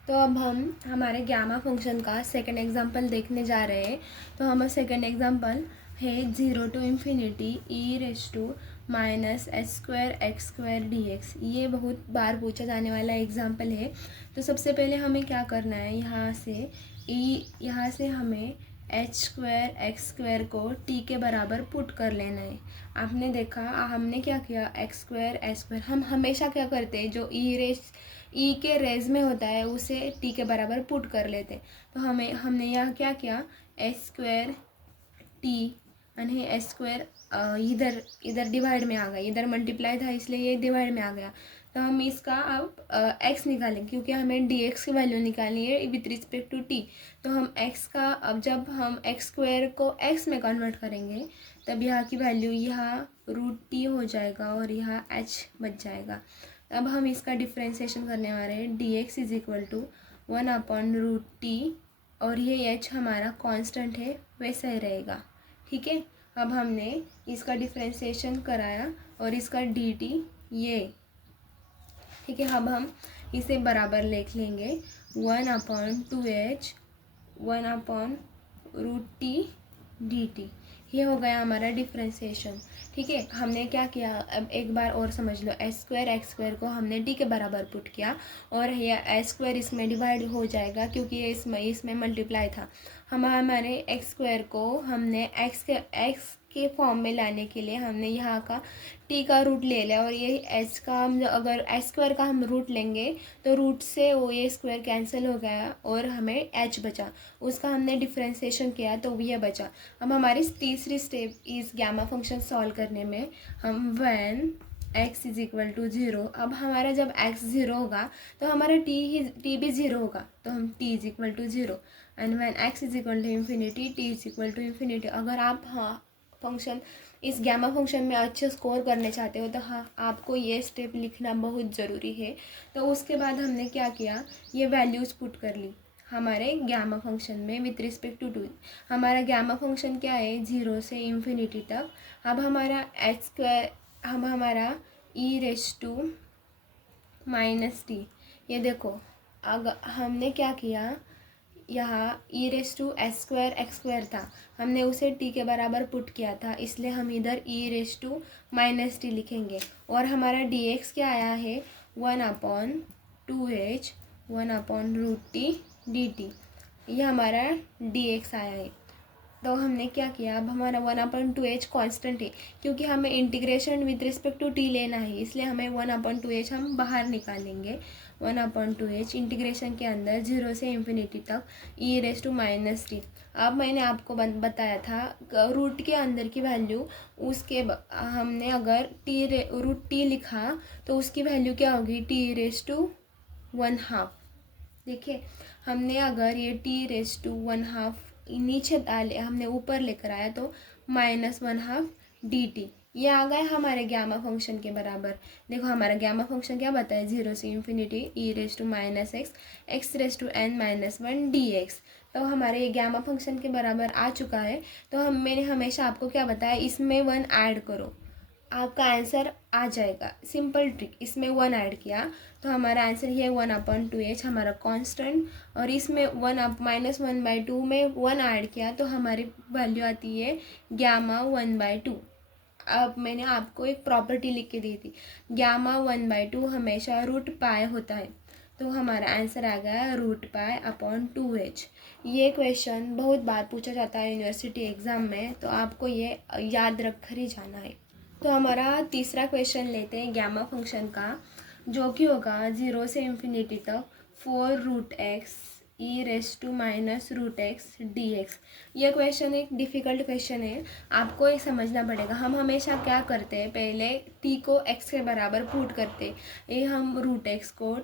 तो अब हम हमारे गामा फंक्शन का सेकंड एग्जांपल देखने जा रहे हैं। तो हमारा सेकंड एग्जांपल है 0 to infinity e raise to minus h square x square d x. ये बहुत बार पूछा जाने वाला एग्जांपल है। तो सबसे पहले हमें क्या करना है, यहाँ से हमें एच स्क्वायर एक्स स्क्वायर को टी के बराबर पुट कर लेना है। आपने देखा हमने क्या किया, एक्स स्क्वायर एच स्क्वायर हम हमेशा क्या करते हैं, जो ई के रेज में होता है उसे टी के बराबर पुट कर लेते हैं। तो हमने यहाँ क्या किया, एच स्क्वायर टी यानी एच स्क्वायर इधर इधर डिवाइड में आ गया, इधर मल्टीप्लाई था इसलिए ये डिवाइड में आ गया। तो हम इसका अब एक्स निकालेंगे क्योंकि हमें डी एक्स की वैल्यू निकालनी है विथ रिस्पेक्ट टू टी। तो हम एक्स का अब जब हम एक्स स्क्वायर को एक्स में कन्वर्ट करेंगे तब यहाँ की वैल्यू यहाँ रूट टी हो जाएगा और यहाँ एच बच जाएगा। अब हम इसका डिफ्रेंसिएशन करने वाले हैं, d x is equal to 1/√t और ये एच हमारा कांस्टेंट है वैसा ही रहेगा। ठीक है, अब हमने इसका डिफ्रेंसिएशन कराया और इसका डी टी ये, ठीक है। अब हम इसे बराबर लिख लेंगे 1/2h 1/√t dt। ये हो गया हमारा डिफ्रेंसिएशन। ठीक है, हमने क्या किया, अब एक बार और समझ लो, एच स्क्वायर एक्स स्क्वायर को हमने डी के बराबर पुट किया और ये एच स्क्वायर इसमें डिवाइड हो जाएगा क्योंकि ये इसमें मल्टीप्लाई था। हमारे एक्स स्क्वायर को हमने एक्स के फॉर्म में लाने के लिए हमने यहाँ का टी का रूट ले लिया और ये एच का हम अगर एच स्क्वायर का हम रूट लेंगे तो रूट से वो ये स्क्वायर कैंसिल हो गया और हमें एच बचा, उसका हमने डिफ्रेंसिएशन किया तो ये बचा। अब हमारी तीसरी स्टेप इस गामा फंक्शन सॉल्व करने में हम when x is equal to 0, अब हमारा जब x 0 होगा तो हमारा t भी 0 होगा, तो हम t is equal to 0 and when x is equal to infinity t is equal to infinity. अगर आप फंक्शन इस गामा फंक्शन में अच्छे स्कोर करने चाहते हो तो आपको ये स्टेप लिखना बहुत ज़रूरी है। तो उसके बाद हमने क्या किया, ये वैल्यूज़ पुट कर ली हमारे गामा फंक्शन में विथ रिस्पेक्ट टू हमारा गामा फंक्शन क्या है 0 से इन्फिनिटी तक। अब हमारा एच स्क्वायर, अब हमारा E raise to minus T, ये देखो अगर हमने क्या किया, यहाँ E raise to H square x square था, हमने उसे टी के बराबर पुट किया था इसलिए हम इधर ई रेस टू माइनस टी लिखेंगे और हमारा डी एक्स क्या आया है 1/2h 1/√t dt। ये हमारा डी एक्स आया है। तो हमने क्या किया, अब हमारा 1/2h कांस्टेंट है क्योंकि हमें integration with respect to t लेना है इसलिए हमें 1/2h हम बाहर निकालेंगे। 1/2h इंटीग्रेशन के अंदर 0 से इन्फिनिटी तक ई रेस टू माइनस टी। अब मैंने आपको बताया था रूट के अंदर की वैल्यू हमने अगर रूट टी लिखा तो उसकी वैल्यू क्या होगी, टी रेस टू 1/2। देखिए हमने अगर ये टी रेस टू 1/2 नीचे डाले हमने ऊपर लेकर आया तो -1/2 dt ये आ गया हमारे गामा फंक्शन के बराबर। देखो हमारा गामा फंक्शन क्या बताया, 0 से infinity e raise to minus x x raise to n -1 dx। तो हमारे ये गामा फंक्शन के बराबर आ चुका है। तो मैंने हमेशा आपको क्या बताया, इसमें 1 ऐड करो आपका आंसर आ जाएगा। सिंपल ट्रिक, इसमें 1 ऐड किया तो हमारा आंसर ये 1/2h हमारा कांस्टेंट और इसमें -1/2 में 1 ऐड किया तो हमारी वैल्यू आती है गामा 1/2। अब मैंने आपको एक प्रॉपर्टी लिख के दी थी, गामा 1/2 हमेशा रूट पाए होता है, तो हमारा आंसर आ गया √π/2h। ये क्वेश्चन बहुत बार पूछा जाता है यूनिवर्सिटी एग्ज़ाम में, तो आपको ये याद रख कर ही जाना है। तो हमारा तीसरा क्वेश्चन लेते हैं गामा फंक्शन का, जो कि होगा 0 से इन्फिनिटी तक 4√x e raise to -√x dx। यह क्वेश्चन एक डिफ़िकल्ट क्वेश्चन है, आपको एक समझना पड़ेगा। हम हमेशा क्या करते हैं, पहले t को x के बराबर पुट करते, ये हम √x को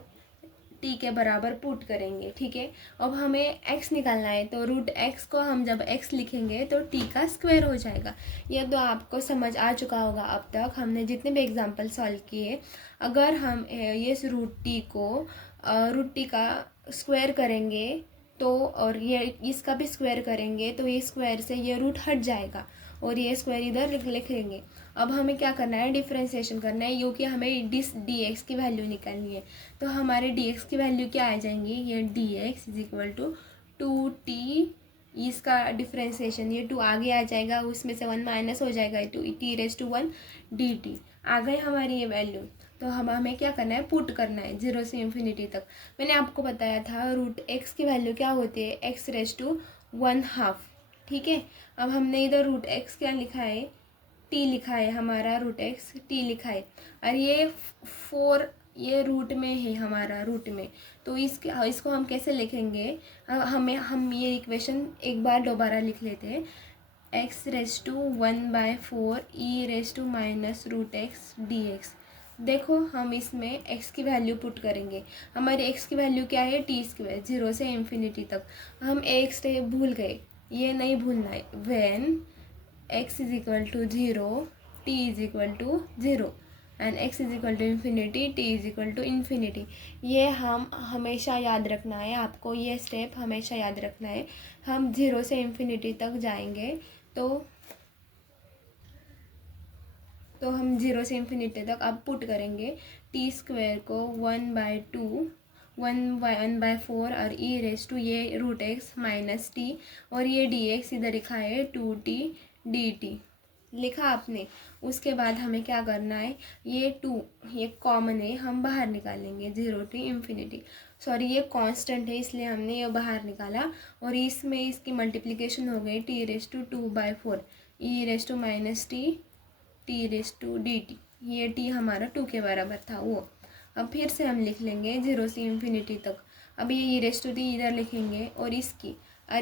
टी के बराबर पुट करेंगे। ठीक है, अब हमें x निकालना है तो √x को हम जब x लिखेंगे तो t का स्क्वायर हो जाएगा। यह तो आपको समझ आ चुका होगा अब तक हमने जितने भी एग्जांपल सॉल्व किए। अगर हम ये √t को √t का स्क्वायर करेंगे तो और ये इसका भी स्क्वायर करेंगे तो ये स्क्वायर से ये रूट हट जाएगा और ये स्क्वायर इधर लिखेंगे। अब हमें क्या करना है, डिफ्रेंसिएशन करना है, क्योंकि हमें डी एक्स की वैल्यू निकालनी है। तो हमारे डी एक्स की वैल्यू क्या आ जाएंगी, ये d x is equal to 2t, इसका डिफ्रेंसिएशन ये 2 आगे आ जाएगा, उसमें से 1 माइनस हो जाएगा, तो t⁻1 dt आ गई हमारी ये वैल्यू। तो हमें क्या करना है, पुट करना है 0 से इन्फिनिटी तक। मैंने आपको बताया था रूट एक्स की वैल्यू क्या होती है, x⁻1/2। ठीक है, अब हमने इधर रूट एक्स क्या लिखा है, टी लिखा है, हमारा रूट एक्स टी लिखा है, और ये 4 ये रूट में है हमारा, रूट में। तो इसको हम कैसे लिखेंगे, हम ये इक्वेशन एक बार दोबारा लिख लेते हैं, x⁻1/4 e⁻−√x dx। देखो हम इसमें x की वैल्यू पुट करेंगे, हमारे x की वैल्यू क्या है, t², 0 से इन्फिनिटी तक। हम एक स्टेप भूल गए, ये नहीं भूलना है, when x is equal to 0 t is equal to 0 and x is equal to infinity t is equal to infinity. ये हम हमेशा याद रखना है, आपको ये स्टेप हमेशा याद रखना है। हम 0 से इन्फिनिटी तक जाएंगे, तो हम 0 से इन्फिनिटी तक अब पुट करेंगे t² को 1/4 और e⁻, ये रूट एक्स माइनस टी, और ये dx इधर लिखा है 2t dt लिखा आपने। उसके बाद हमें क्या करना है, ये 2 ये कॉमन है, हम बाहर निकालेंगे 0 to इन्फिनिटी। सॉरी ये कांस्टेंट है, इसलिए हमने ये बाहर निकाला, और इसमें इसकी मल्टीप्लिकेशन हो गई t⁻2/4 e⁻−t t⁻dt। ये t हमारा 2 के बराबर था वो। अब फिर से हम लिख लेंगे 0 से इन्फिनिटी तक। अब ये e⁻t इधर लिखेंगे, और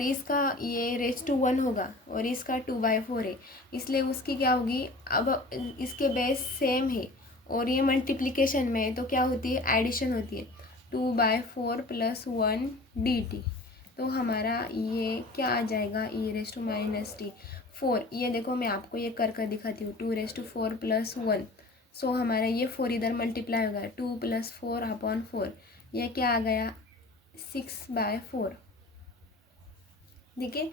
इसका ये (1) होगा, और इसका 2/4 है, इसलिए उसकी क्या होगी, अब इसके बेस सेम है और ये मल्टीप्लिकेशन में है, तो क्या होती है, एडिशन होती है, 2/4 + 1 dt। तो हमारा ये क्या आ जाएगा, e⁻−t 4। ये देखो मैं आपको ये कर दिखाती हूँ, 2⁻4 + 1। सो हमारा ये 4 इधर मल्टीप्लाई होगा, 2 + 4/4, ये क्या आ गया, 6/4। ठीक है,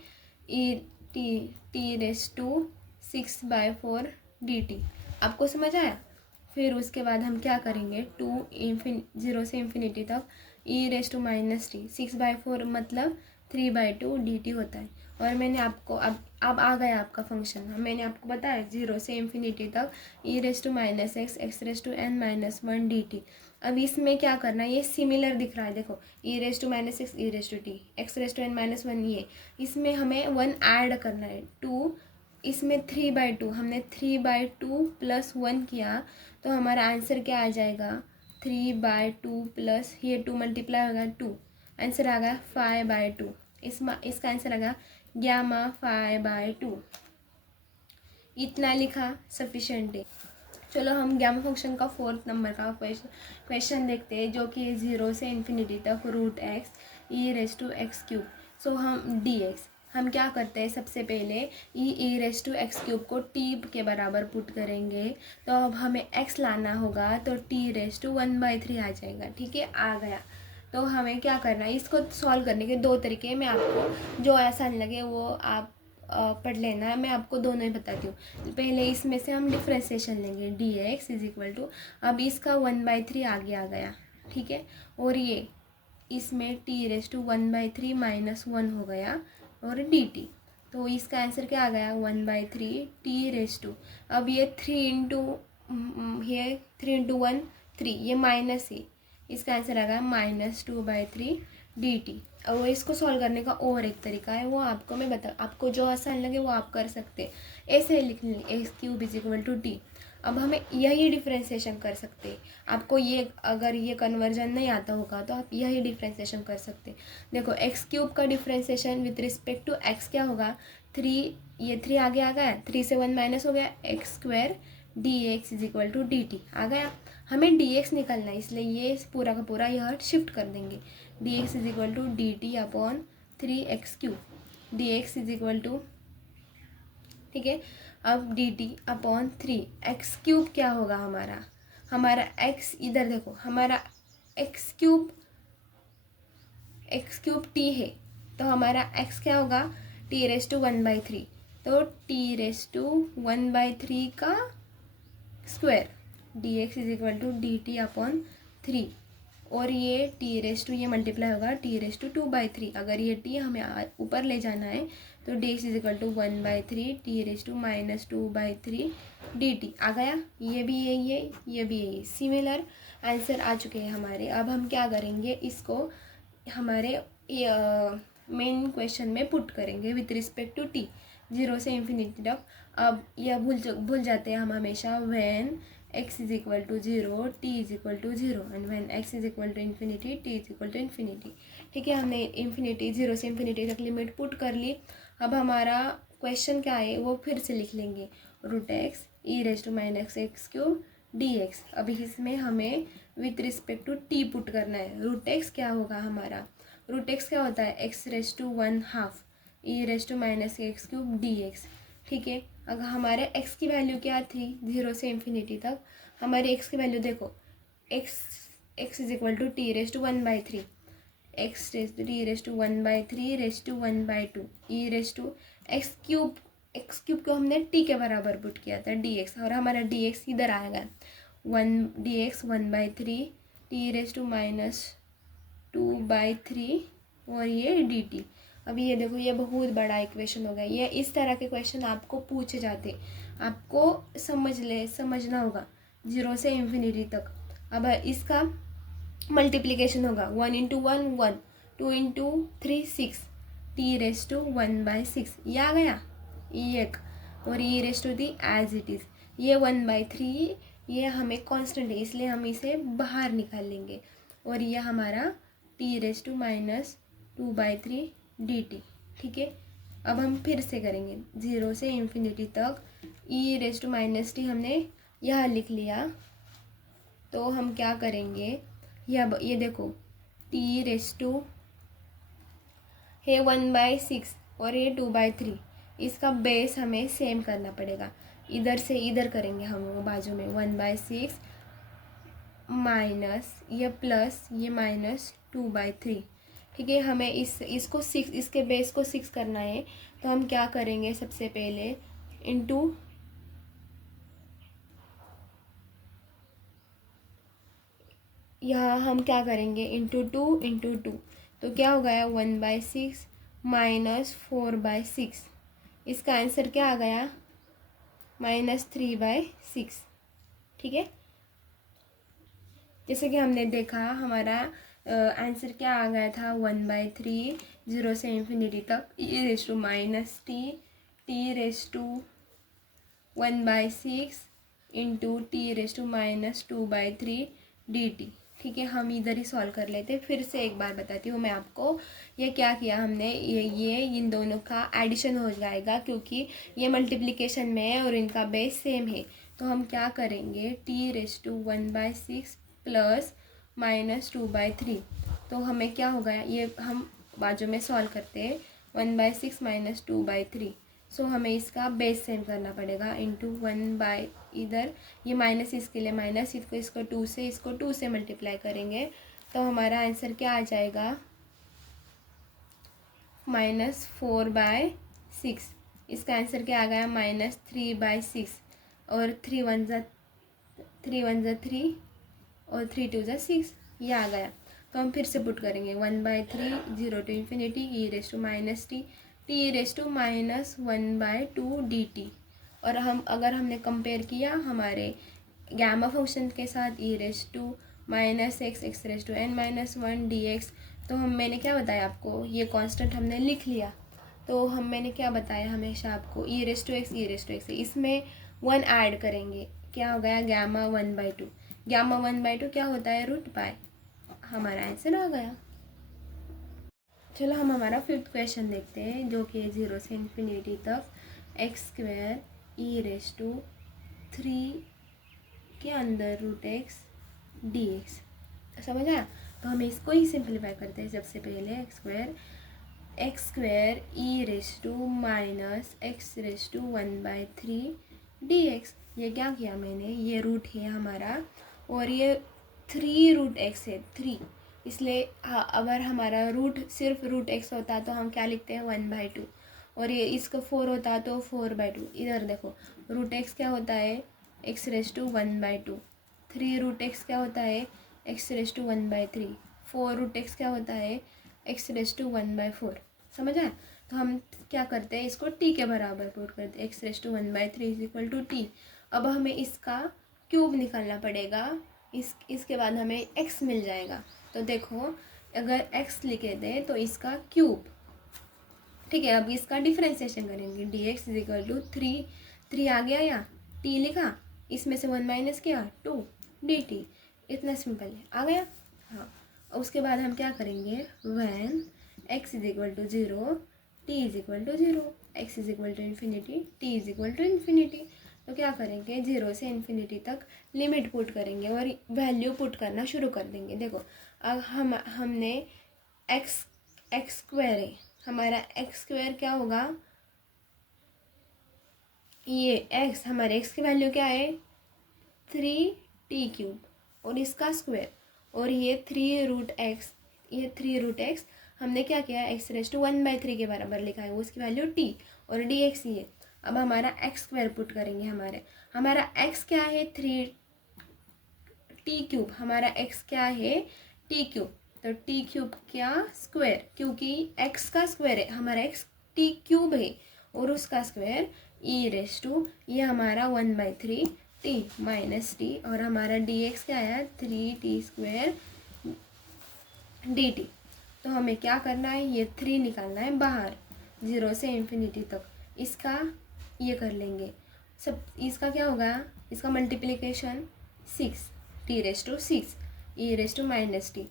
t⁻6/4 dt। आपको समझ आया। फिर उसके बाद हम क्या करेंगे, 0 से इन्फिनिटी तक e⁻−t 6/4 मतलब 3/2 dt होता है। और मैंने आपको अब आ गया आपका फंक्शन, मैंने आपको बताया 0 से इन्फिनिटी तक e⁻−x x⁻n−1 dt। अब इसमें क्या करना है, ये सिमिलर दिख रहा है, देखो e⁻−x e⁻t x⁻n−1, ये इसमें हमें 1 ऐड करना है, 2, इसमें 3/2, हमने 3/2 + 1 किया, तो हमारा आंसर क्या आ जाएगा, 3/2 प्लस ये 2 मल्टीप्लाई होगा 2, आंसर आ गया 5/2। इसका आंसर आ गया गामा 5/2। इतना लिखा सफिशेंट है। चलो हम गामा फंक्शन का 4th नंबर का क्वेश्चन देखते हैं, जो कि 0 से इन्फिनिटी तक रूट एक्स e⁻x³। सो हम dx हम क्या करते हैं, सबसे पहले e⁻x³ को t के बराबर पुट करेंगे, तो अब हमें x लाना होगा, तो t⁻1/3 आ जाएगा। ठीक है, आ गया। तो हमें क्या करना है, इसको सॉल्व करने के 2 तरीके, मैं आपको जो आसान लगे वो आप पढ़ लेना है, मैं आपको दोनों ही बताती हूँ। पहले इसमें से हम डिफ्रेंसिएशन लेंगे, dx इज इक्वल टू, अब इसका 1/3 आगे आ गया, ठीक है, और ये इसमें t⁻1/3 - 1 हो गया, और dt। तो इसका आंसर क्या आ गया, 1/3 t⁻। अब ये 3 × 1 3, ये माइनस है, इसका आंसर आ गया -2/3 dt। और इसको सॉल्व करने का और एक तरीका है, वो आपको मैं आपको जो आसान लगे वो आप कर सकते हैं। ऐसे लिख लेंगे x³ = t। अब हमें यही डिफ्रेंसिएशन कर सकते हैं। आपको ये अगर ये कन्वर्जन नहीं आता होगा तो आप यही डिफ्रेंसिएशन कर सकते हैं। देखो x³ का differentiation with respect to x क्या होगा, 3, ये 3 आगे आ गया, 3 से 1 माइनस हो गया, x² dx = dt आ गया। हमें dx निकालना है, इसलिए ये पूरा का पूरा यह शिफ्ट कर देंगे, dx = dt/3x³, dx = ठीक है। अब dt/3 x³ क्या होगा, हमारा x इधर देखो, हमारा x³ t है, तो हमारा x क्या होगा, t⁻1/3। तो टी रेस टू 1/3 का square d x is equal to d t upon 3, और ये टी रेस टू ये मल्टीप्लाई होगा टी रेस टू 2/3। अगर ये टी हमें ऊपर ले जाना है तो D x is equal to 1/3 T raise to -2/3 D T आ गया। ये भी यही है, ये भी यही, सिमिलर आंसर आ चुके हैं हमारे। अब हम क्या करेंगे, इसको हमारे मेन क्वेश्चन में पुट करेंगे विथ रिस्पेक्ट टू टी, 0 से इन्फिनिटी तक। अब यह भूल जाते हैं हम हमेशा, when x is equal to 0 t is equal to 0 and when x is equal to infinity t is equal to infinity. ठीक है, हमने इन्फिनिटी 0 से इन्फिनिटी तक लिमिट पुट कर ली। अब हमारा क्वेश्चन क्या है वो फिर से लिख लेंगे, √x e⁻x³ dx। अभी इसमें हमें with respect to t put करना है। √x क्या होगा हमारा, √x क्या होता है x⁻² e⁻x³ dx। ठीक है, अगर हमारे x की वैल्यू क्या थी 0 से इन्फिनिटी तक, हमारी x की वैल्यू देखो, x is equal to t⁻1/3 x⁻1/3 x³ को हमने t के बराबर पुट किया था dx, और हमारा dx इधर आएगा 1 1/3 t⁻2/3 और ये dt। अभी ये देखो, ये बहुत बड़ा इक्वेशन हो गया। ये इस तरह के क्वेश्चन आपको पूछे जाते, आपको समझना होगा 0 से इन्फिनिटी तक। अब इसका मल्टीप्लिकेशन होगा 1 × 1 1, 2 × 3 6 t⁻1/6, ये आ गया एक, और ये raised to the as it is. ये 1/3 ये हमें कांस्टेंट है इसलिए हम इसे बाहर निकाल लेंगे, और ये हमारा t⁻2/3 dt। ठीक है, अब हम फिर से करेंगे 0 से इन्फिनिटी तक e⁻t हमने यहाँ लिख लिया। तो हम क्या करेंगे, ये देखो t⁻, है 1/6 और ये 2/3, इसका बेस हमें सेम करना पड़ेगा। इधर से इधर करेंगे हम वो बाजू में 1/6 माइनस ये प्लस ये -2/3। ठीक है, हमें इसको 6, इसके बेस को 6 करना है। तो हम क्या करेंगे, सबसे पहले इंटू यहाँ हम क्या करेंगे इंटू 2 तो क्या हो गया 1/6 -4/6। इसका आंसर क्या आ गया -3/6। ठीक है, जैसे कि हमने देखा हमारा आंसर क्या आ गया था 1/3 0 से इन्फिनिटी तक e⁻t⁻1/6 इंटू t⁻2/3 dt। ठीक है, हम इधर ही सॉल्व कर लेते। फिर से एक बार बताती हूँ मैं आपको, ये क्या किया हमने, ये इन दोनों का एडिशन हो जाएगा क्योंकि ये मल्टीप्लिकेशन में है और इनका बेस सेम है। तो हम क्या करेंगे t⁻1/6 प्लस -2/3। तो हमें क्या होगा, ये हम बाजू में सॉल्व करते हैं 1/6 -2/3। सो हमें इसका बेस सेम करना पड़ेगा इंटू 1 इधर ये माइनस, इसके लिए माइनस, इसको 2 से मल्टीप्लाई करेंगे तो हमारा आंसर क्या आ जाएगा -4/6। इसका आंसर क्या आ गया -3/6, और 3 1 ज़ा 3 और 3 2 ज़ा 6, ये आ गया। तो हम फिर से पुट करेंगे 1/3 0 to infinity e⁻t t⁻1/2 dt। और हम अगर हमने कंपेयर किया हमारे गामा फंक्शन के साथ e⁻x(x⁻n−1 dx, तो मैंने क्या बताया आपको, ये कांस्टेंट हमने लिख लिया। तो मैंने क्या बताया हमेशा आपको e⁻x इसमें 1 ऐड करेंगे, क्या हो गया गामा 1/2। गामा 1/2 क्या होता है √π। हमारा आंसर आ गया। चलो हम हमारा 5th क्वेश्चन देखते हैं जो कि 0 से इन्फिनिटी तक x² e⁻3 के अंदर √x dx। समझ आया? तो हमें इसको ही सिंप्लीफाई करते हैं। सबसे पहले x² e⁻x⁻1/3 dx। ये क्या किया मैंने, ये रूट है हमारा और ये 3√x है 3, इसलिए अगर हमारा रूट सिर्फ √x होता तो हम क्या लिखते हैं 1/2, और ये इसका 4 होता तो 4/2। इधर देखो रूट एक्स क्या होता है, x⁻1/2। 3 रूट एक्स क्या होता है, x⁻1/3। 4 रूट एक्स क्या होता है, x⁻1/4। समझ आया? तो हम क्या करते हैं, इसको t के बराबर पुट करते हैं, x⁻1/3 = t। अब हमें इसका क्यूब निकालना पड़ेगा, इसके बाद हमें x मिल जाएगा। तो देखो अगर x लिखे थे तो इसका क्यूब, ठीक है। अब इसका डिफ्रेंसिएशन करेंगे, dx = 3 आ गया, या t लिखा, इसमें से 1 माइनस किया 2 dt। इतना सिंपल है, आ गया। हाँ, उसके बाद हम क्या करेंगे, when x = 0 t = 0, x = infinity t = infinity. तो क्या करेंगे, 0 से इन्फिनिटी तक लिमिट पुट करेंगे और वैल्यू पुट करना शुरू कर देंगे। देखो अब हमने x स्क्वायर है, हमारा x स्क्वायर क्या होगा, ये x, हमारे x की वैल्यू क्या है 3t³ और इसका स्क्वायर, और ये 3 रूट एक्स हमने क्या किया, x⁻1/3 के बराबर लिखा है, उसकी वैल्यू t और dx ये। अब हमारा x स्क्वायर पुट करेंगे, हमारा x क्या है 3t³, हमारा x क्या है t³, तो t³ क्या स्क्वायर, क्योंकि x का स्क्वायर है, हमारा x t³ है और उसका स्क्वायर ये हमारा 1/3 t माइनस t, और हमारा dx क्या आया 3t² dt। तो हमें क्या करना है, ये 3 निकालना है बाहर 0 से इन्फिनिटी तक। इसका ये कर लेंगे सब, इसका क्या होगा, इसका मल्टीप्लिकेशन 6 t⁻6 e⁻−t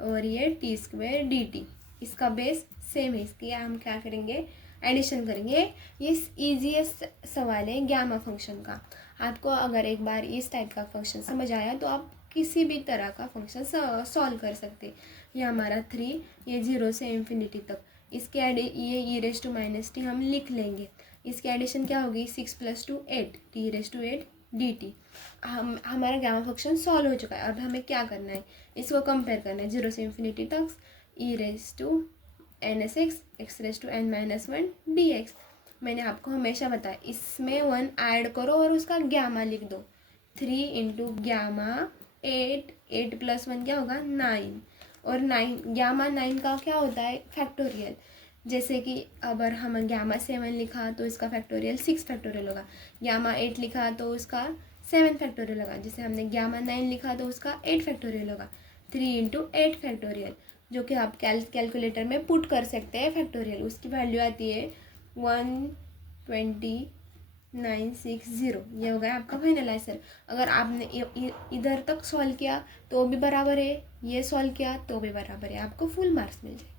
और ये t² dt। इसका बेस सेम है, इसके हम क्या करेंगे, एडिशन करेंगे। ये ईजीएस्ट सवाल है गामा फंक्शन का। आपको अगर एक बार इस टाइप का फंक्शन समझ आया तो आप किसी भी तरह का फंक्शन सॉल्व कर सकते। ये हमारा 3, ये 0 से इन्फिनिटी तक, इसके ये e⁻−t हम लिख लेंगे। इसकी एडिशन क्या होगी, 6 + 2 8 t⁻8 dt। हमारा गामा फंक्शन सॉल्व हो चुका है। अब हमें क्या करना है, इसको कंपेयर करना है 0 से इन्फिनिटी तक, e⁻⁻x x⁻n−1 dx। मैंने आपको हमेशा बताया इसमें 1 ऐड करो और उसका गामा लिख दो, 3 × गामा 8 + 1 क्या होगा 9, और 9 गामा 9 का क्या होता है फैक्टोरियल। जैसे कि अगर हम गामा 7 लिखा तो इसका फैक्टोरियल 6 फैक्टोरियल होगा, गामा 8 लिखा तो उसका 7 फैक्टोरियल होगा, जैसे हमने गामा 9 लिखा तो उसका 8 फैक्टोरियल होगा। 3 × 8 फैक्टोरियल, जो कि आप कैलकुलेटर में पुट कर सकते हैं फैक्टोरियल, उसकी वैल्यू आती है 12960। ये हो गया आपका फाइनल आंसर। अगर आपने इधर तक सॉल्व किया तो भी बराबर है, ये सॉल्व किया तो भी बराबर है, आपको फुल मार्क्स मिल जाएगा।